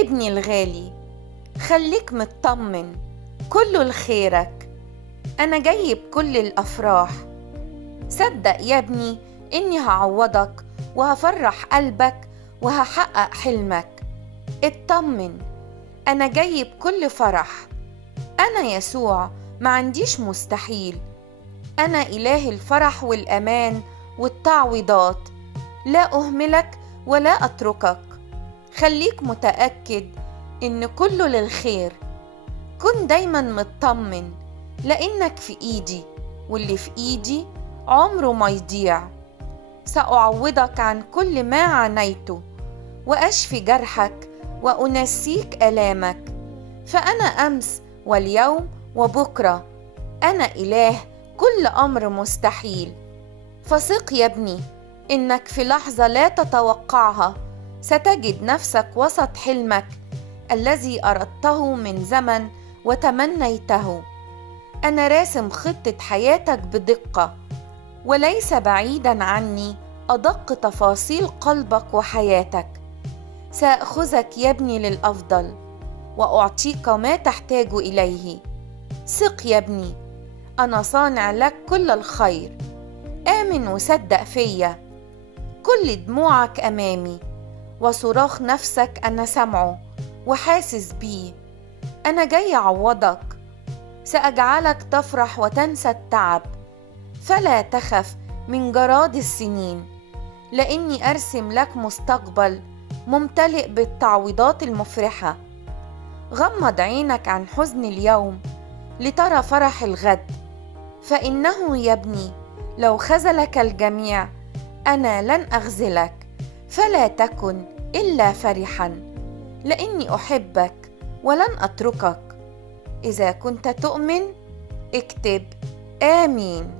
ابني الغالي، خليك مطمن، كله لخيرك. أنا جاي بكل الأفراح. صدق يا ابني إني هعوضك وهفرح قلبك وهحقق حلمك. اطمن، أنا جاي بكل فرح. أنا يسوع، ما عنديش مستحيل. أنا إله الفرح والأمان والتعويضات. لا أهملك ولا أتركك. خليك متأكد إن كله للخير. كن دايما مطمن، لأنك في إيدي، واللي في إيدي عمره ما يضيع. سأعوضك عن كل ما عانيته، وأشفي جرحك وأنسيك آلامك. فأنا أمس واليوم وبكرة. أنا إله كل أمر مستحيل. فثق يا ابني إنك في لحظة لا تتوقعها ستجد نفسك وسط حلمك الذي أردته من زمن وتمنيته. أنا راسم خطة حياتك بدقة، وليس بعيدا عني أدق تفاصيل قلبك وحياتك. سأخذك يا ابني للأفضل، وأعطيك ما تحتاج إليه. ثق يا ابني، أنا صانع لك كل الخير. آمن وصدق فيا. كل دموعك أمامي، وصراخ نفسك أنا سمعه وحاسس بيه. أنا جاي أعوضك. سأجعلك تفرح وتنسى التعب. فلا تخف من جراد السنين، لأني أرسم لك مستقبل ممتلئ بالتعويضات المفرحة. غمض عينك عن حزن اليوم لترى فرح الغد. فإنه يا ابني لو خذلك الجميع أنا لن أخذلك. فلا تكن إلا فرحا، لأني أحبك ولن أتركك. إذا كنت تؤمن اكتب آمين.